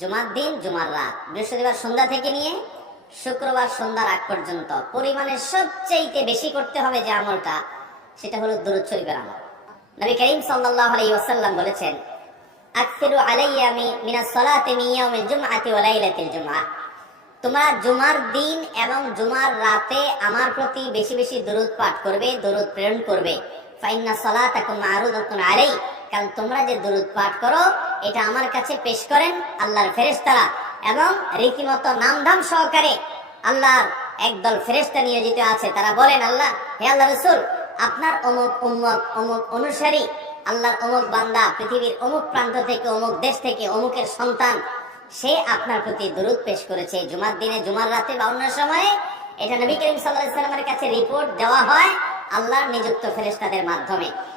জুমার দিন জুমার রাত বৃহস্পতিবার সন্ধ্যা থেকে নিয়ে শুক্রবার সন্ধ্যা রাত পর্যন্ত পরিমাণে সবচেয়ে বেশি করতে হবে যে আমলটা সেটা হলো দূর শরীফের আমল নবী করিম সাল্লাল্লাহু বলেছেন আকসিরু তোমরা জুমার দিন এবং জুমার রাতে আমার প্রতি বেশি বেশি দরুদ পাঠ করবে দরুদ প্রেরণ করবে ফাইন্না সালাতাকুম আরুদাতুন আলাইহি কারণ তোমরা যে দরুদ পাঠ করো এটা আমার কাছে পেশ করেন আল্লাহর ফেরেস্তারা এবং রীতিমতো নামধাম সহকারে আল্লাহর একদল ফেরেস্তা নিয়োজিত আছে তারা বলেন আল্লাহ হে আল্লাহ রসুল আপনার অমুক উম্মত অমুক অনুসারী আল্লাহর অমুক বান্দা পৃথিবীর অমুক প্রান্ত থেকে অমুক দেশ থেকে অমুকের সন্তান সে আপনার প্রতি দরুদ পেশ করেছে জুমার দিনে জুমার রাতে বা অন্য সময়ে এটা নবী করিম সাল্লাহ ইসলামের কাছে রিপোর্ট দেওয়া হয় আল্লাহর নিযুক্ত ফেরেস্তাদের মাধ্যমে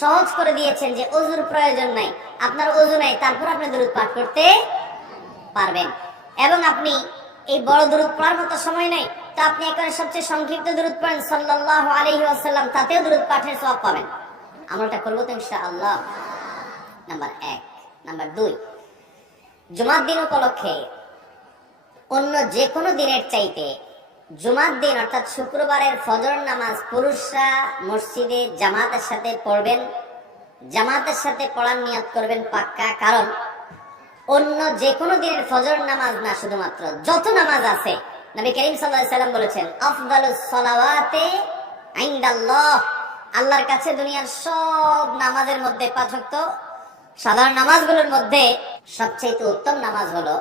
সহজ করে দিয়েছেন যে অজুর প্রয়োজন নাই আপনার অজু নাই তারপর আপনি দূরত পাঠ করতে পারবেন এবং আপনি এই বড় দূরত পড়ার মতো সময় নাই তো আপনি একবারে সবচেয়ে সংক্ষিপ্ত দূরত পড়েন সাল্লাহ আলহি আসাল্লাম তাতেও দূরত পাঠের সব পাবেন আমলটা করবো তো ইনশা আল্লাহ নাম্বার এক নাম্বার দুই জুমার দিন উপলক্ষে অন্য যে কোনো দিনের চাইতে জুমার দিন অর্থাৎ শুক্রবারের ফজর নামাজ পুরুষরা মসজিদে জামাতের সাথে পড়বেন জামাতের সাথে পড়ার নিয়ত করবেন পাক্কা কারণ অন্য যে কোনো দিনের ফজর নামাজ না শুধুমাত্র যত নামাজ আছে নবী করিম সাল্লাম বলেছেন আফদালুস সলাওয়াতে আইন্দাল্লাহ আল্লাহর কাছে দুনিয়ার সব নামাজের মধ্যে পাঠক সাধারণ নামাজগুলোর মধ্যে সবচেয়ে উত্তম নামাজ হলো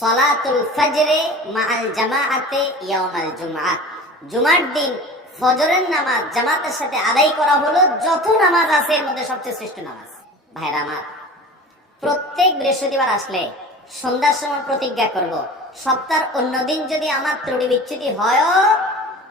সলাতুল ফজরে মাল জামাতে ইয়ামাল জুমা জুমার দিন ফজরের নামাজ জামাতের সাথে আদায় করা হলো যত নামাজ আছে এর মধ্যে সবচেয়ে শ্রেষ্ঠ নামাজ ভাইরা আমার প্রত্যেক বৃহস্পতিবার আসলে সন্ধ্যার সময় প্রতিজ্ঞা করব সপ্তাহের অন্য দিন যদি আমার ত্রুটি বিচ্ছুতি হয়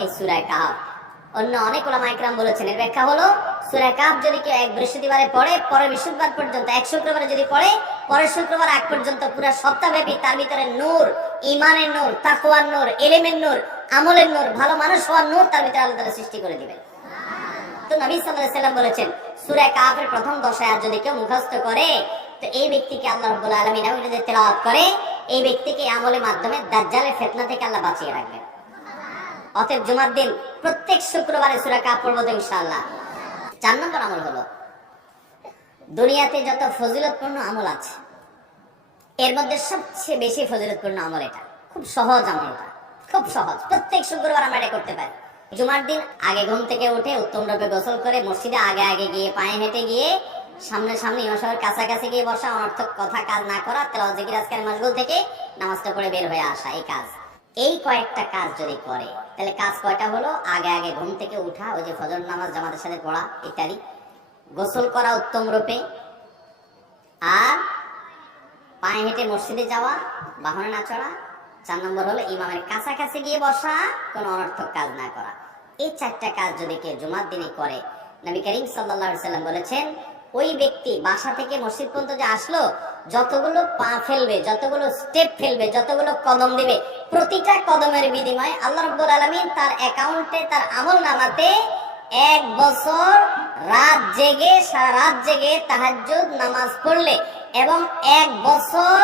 এই সুরায় কাহাব অন্য অনেক ওলামা একরাম বলেছেন এর ব্যাখ্যা হলো সুরায় কাহাব যদি কেউ এক বৃহস্পতিবারে পড়ে পরে বৃহস্পতিবার পর্যন্ত এক শুক্রবারে যদি পড়ে পরের শুক্রবার আগ পর্যন্ত পুরো সপ্তাহব্যাপী তার ভিতরে নূর ইমানের নূর তাকুয়ার নূর এলেমের নূর আমলের নূর ভালো মানুষ হওয়ার নূর তার ভিতরে আল্লাহ তালা সৃষ্টি করে দিবেন তো নবী সাল্লাহ সাল্লাম বলেছেন সুরায় কাহাবের প্রথম দশায় যদি কেউ মুখস্থ করে তো এই ব্যক্তিকে আল্লাহ রব্বুল আলমিন তেলাওয়াত করে এই ব্যক্তিকে আমলের মাধ্যমে দাজ্জালের ফেতনা থেকে আল্লাহ বাঁচিয়ে রাখবেন অতএব জুমার দিন প্রত্যেক শুক্রবারে সুরা কাপ পড়বো তো ইনশাল্লাহ চার নম্বর আমল হলো দুনিয়াতে যত ফজিলতপূর্ণ আমল আছে এর মধ্যে সবচেয়ে বেশি ফজিলতপূর্ণ আমল এটা খুব সহজ আমলটা খুব সহজ প্রত্যেক শুক্রবার আমরা এটা করতে পারি জুমার দিন আগে ঘুম থেকে উঠে উত্তম রূপে গোসল করে মসজিদে আগে আগে গিয়ে পায়ে হেঁটে গিয়ে সামনে সামনে ইমামের কাছাকাছি গিয়ে বসা অনর্থক কথা কাজ না করা তেলাওয়াত জিকির আজকের মাসগুল থেকে নামাজটা করে বের হয়ে আসা এই কাজ এই কয়েকটা কাজ যদি করে তাহলে কাজ কয়টা হলো আগে আগে ঘুম থেকে উঠা ওই যে ফজর নামাজ জামাতের সাথে পড়া ইত্যাদি গোসল করা উত্তম রূপে আর পায়ে হেঁটে মসজিদে যাওয়া বাহনে না চড়া চার নম্বর হলো ইমামের কাছাকাছি গিয়ে বসা কোনো অনর্থক কাজ না করা এই চারটা কাজ যদি কেউ জুমার দিনে করে নবী করিম সাল্লা সাল্লাম বলেছেন ওই ব্যক্তি বাসা থেকে মসজিদ পর্যন্ত যে আসলো যতগুলো পা ফেলবে যতগুলো স্টেপ ফেলবে যতগুলো কদম দিবে প্রতিটা কদমের বিনিময়ে আল্লাহ রব্বুল আলমিন তার অ্যাকাউন্টে তার আমল নামাতে এক বছর রাত জেগে সারা রাত জেগে তাহাজ্জুদ নামাজ পড়লে এবং এক বছর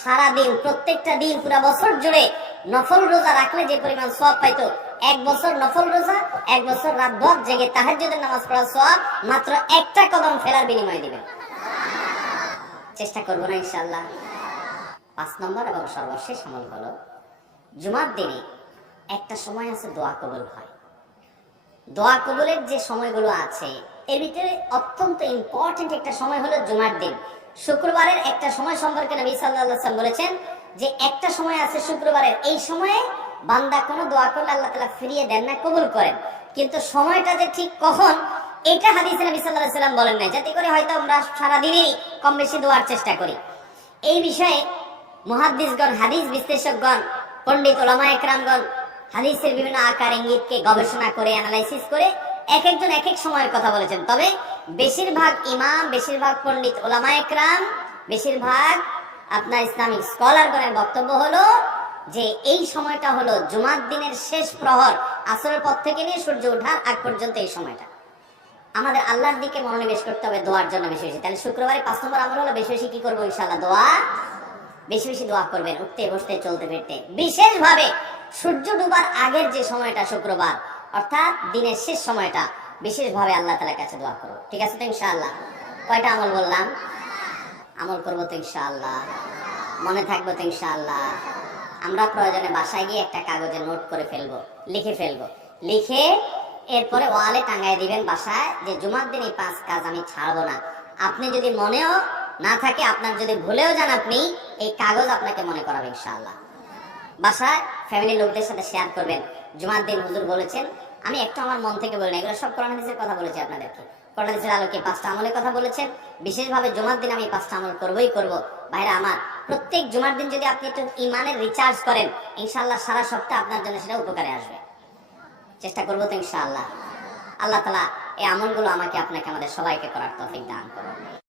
সারা দিন প্রত্যেকটা দিন পুরো বছর জুড়ে নফল রোজা রাখলে যে পরিমাণ সব পাইতো এক বছর নফল রোজা এক বছর রাত ভর জেগে তাহাজ্জুদের নামাজ পড়া সব মাত্র একটা কদম ফেলার বিনিময়ে দিবে চেষ্টা করবো না ইনশাল্লাহ পাঁচ নম্বর এবং সর্বশেষ আমল হলো জুমার দিনে একটা সময় আছে দোয়া কবল হয় দোয়া কবলের যে সময়গুলো আছে এর ভিতরে অত্যন্ত ইম্পর্টেন্ট একটা সময় হলো জুমার দিন শুক্রবারের একটা সময় সম্পর্কে নবী সাল্লাহ বলেছেন যে একটা সময় আছে শুক্রবারের এই সময়ে বান্দা কোনো দোয়া করলে আল্লাহ তালা ফিরিয়ে দেন না কবুল করেন কিন্তু সময়টা যে ঠিক কখন এটা হাদিস নবী সাল্লাহ সাল্লাম বলেন নাই যাতে করে হয়তো আমরা সারাদিনই কম বেশি দোয়ার চেষ্টা করি এই বিষয়ে মহাদ্দিসগণ হাদিস বিশ্লেষকগণ পণ্ডিত ওলামা একরামগণ হাদিসের বিভিন্ন আকার ইঙ্গিতকে গবেষণা করে অ্যানালাইসিস করে এক একজন এক এক সময়ের কথা বলেছেন তবে বেশিরভাগ ইমাম বেশিরভাগ পণ্ডিত ওলামা একরাম বেশিরভাগ আপনার ইসলামিক স্কলারগণের বক্তব্য হলো যে এই সময়টা হলো জুমার দিনের শেষ প্রহর আসরের পর থেকে নিয়ে সূর্য ওঠার আগ পর্যন্ত এই সময়টা আমাদের আল্লাহর দিকে মনোনিবেশ করতে হবে দোয়ার জন্য বেশি বেশি তাহলে শুক্রবারে পাঁচ নম্বর আমল হলো বেশি বেশি কি করবো ইনশাল্লাহ দোয়া বেশি বেশি দোয়া করবেন উঠতে বসতে চলতে ফিরতে বিশেষভাবে সূর্য ডুবার আগের যে সময়টা শুক্রবার অর্থাৎ দিনের শেষ সময়টা বিশেষভাবে আল্লাহ তালার কাছে দোয়া করো ঠিক আছে তো ইনশাআল্লাহ কয়টা আমল বললাম আমল করবো তো ইনশাআল্লাহ মনে থাকবো তো ইনশাআল্লাহ আমরা প্রয়োজনে বাসায় গিয়ে একটা কাগজে নোট করে ফেলবো লিখে ফেলবো লিখে এরপরে ওয়ালে টাঙ্গাই দিবেন বাসায় যে জুমার দিন এই পাঁচ কাজ আমি ছাড়বো না আপনি যদি মনেও না থাকে আপনার যদি ভুলেও যান আপনি এই কাগজ আপনাকে মনে করাবে ইনশাল্লাহ বাসায় ফ্যামিলির লোকদের সাথে শেয়ার করবেন জুমার দিন হুজুর বলেছেন আমি একটু আমার মন থেকে বলি না এগুলো সব কোরআন হাদিসের কথা বলেছি আপনাদেরকে কোরআন হাদিসের আলোকে পাঁচটা আমলের কথা বলেছেন বিশেষভাবে জুমার দিন আমি পাঁচটা আমল করবই করব ভাইরা আমার প্রত্যেক জুমার দিন যদি আপনি একটু ইমানের রিচার্জ করেন ইনশাল্লাহ সারা সপ্তাহ আপনার জন্য সেটা উপকারে আসবে চেষ্টা করবো তো ইনশাআল্লাহ আল্লাহ তালা এই আমলগুলো আমাকে আপনাকে আমাদের সবাইকে করার তফিক দান করুন